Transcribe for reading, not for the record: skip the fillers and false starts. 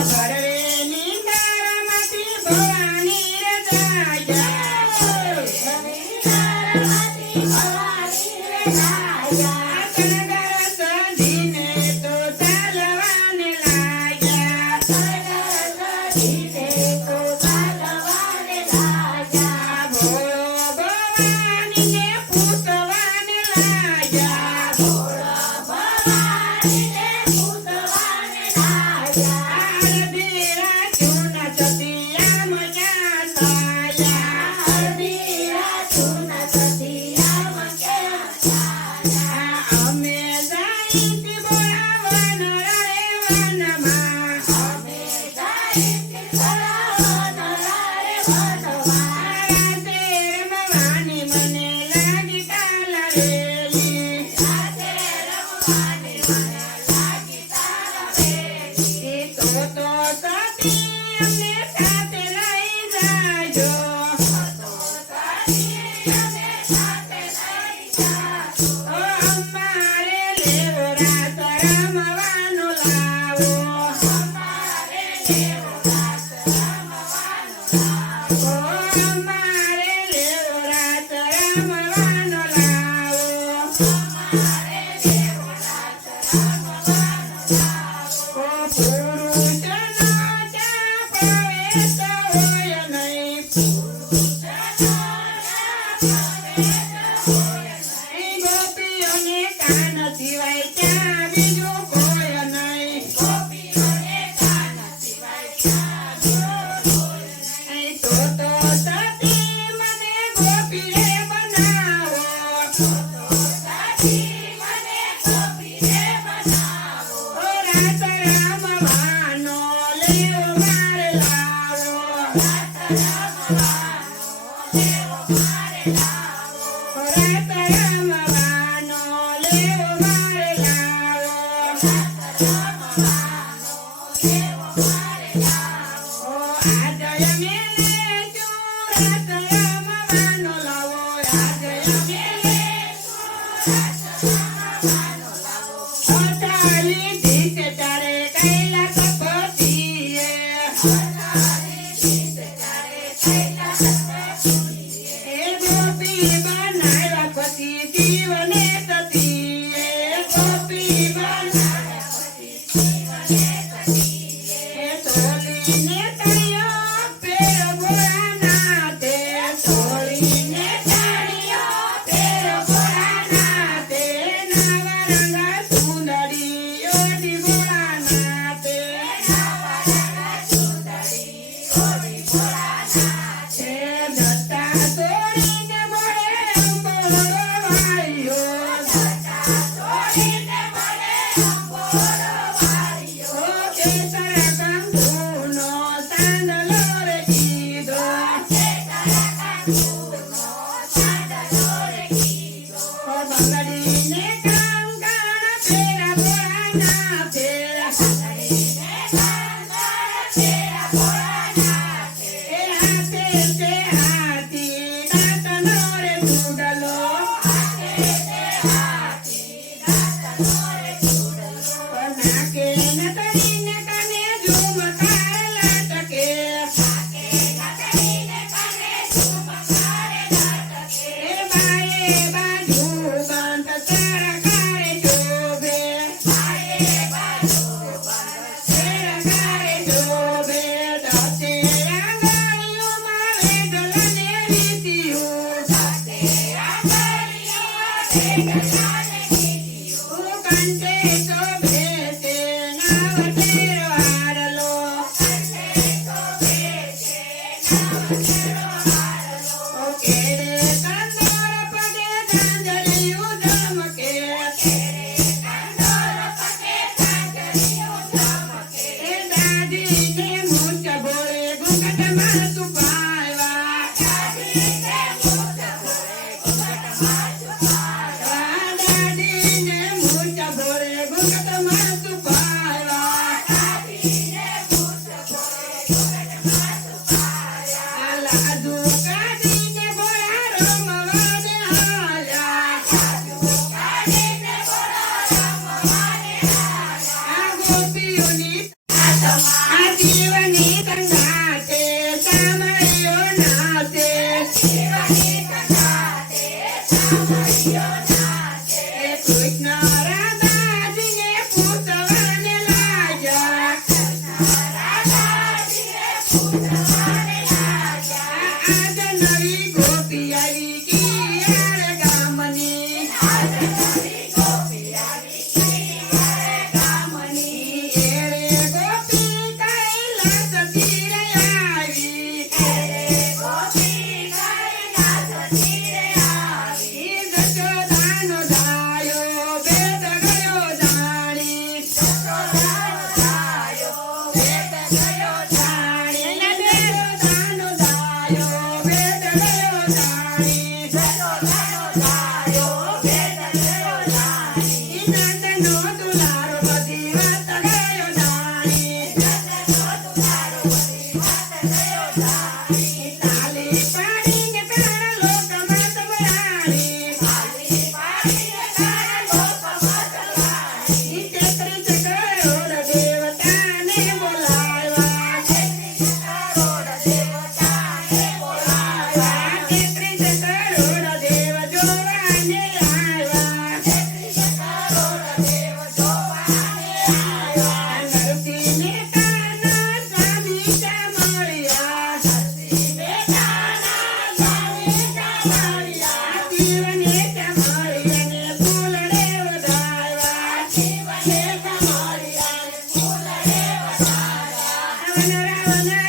ભરવેની દારામાંથી ભવાની રે જાયા સરદાર સંધીને તો ચાલવાને લાગ્યા ભોળો ભવાનીને પૂતવાને લાગ્યા હળદીરા ચૂના સતિયામાં ક્યાં થાયા અમે જાઈતી બોલાવન રે વનમાં રમવાની મને લાગી કાલરેલી તો સતી અમને સાથે લઈ જાજો અમારે લેવો રાત રમવાનો લાવો અમારે લેવો રાત રમવાનો લાવો પુરુષનો ચા પ્રવેશ હોય નહીં ગોપીઓને કાન સિવાય ચા બીજું કોઈ નહીં તો સતી મને ગોપી રે બનાવો રાત રમવાનો લેવો મારે લાવો રાત રમવાનો લેવો મારે લાવો આજ મેલે રાત રમવાનો લાવો આજ મેલે અટાલી દીક ચારે કૈલાસપતિએ એ ગોપી બનાવ્યા પછી શિવને સતીએ ગોપી એ સોલીને તળિયો પેર ભોળાનાથે સોલીને તળિયો પેર ભોળાનાથે નવરંગ સુંદરીઓથી ભોળાનાથે દત્તા તોડીને ભોળે અંબોરો વાળ્યો કેસર કંકુનો જીવની સંગાતે સાંભળ્યો નાતે કૃષ્ણ રાધાજીને પૂતવાને લાગ્યા આજ નવી ગોપી આવી ગઈ યાર ગામની એરે ગોપી કૈલાસ તીરે આવી જશોદાનો ધાયો વેદ ગયો જાણી જશોદાનો ધાયો વેદ ગયો જાણી નંદનો દુલારો બધી વાત ગયો જાણી તાલી પાડીને તારા લોકમાં સંભળાણી તેત્રીસ કરોડ દેવતાને બોલાવ્યા તેત્રીસ કરોડ દેવ જોવાને આવ્યા નરસિંહ મહેતાના સ્વામી મળ્યા જીવને મળીને ફૂલડે વધાવ્યા રાવણ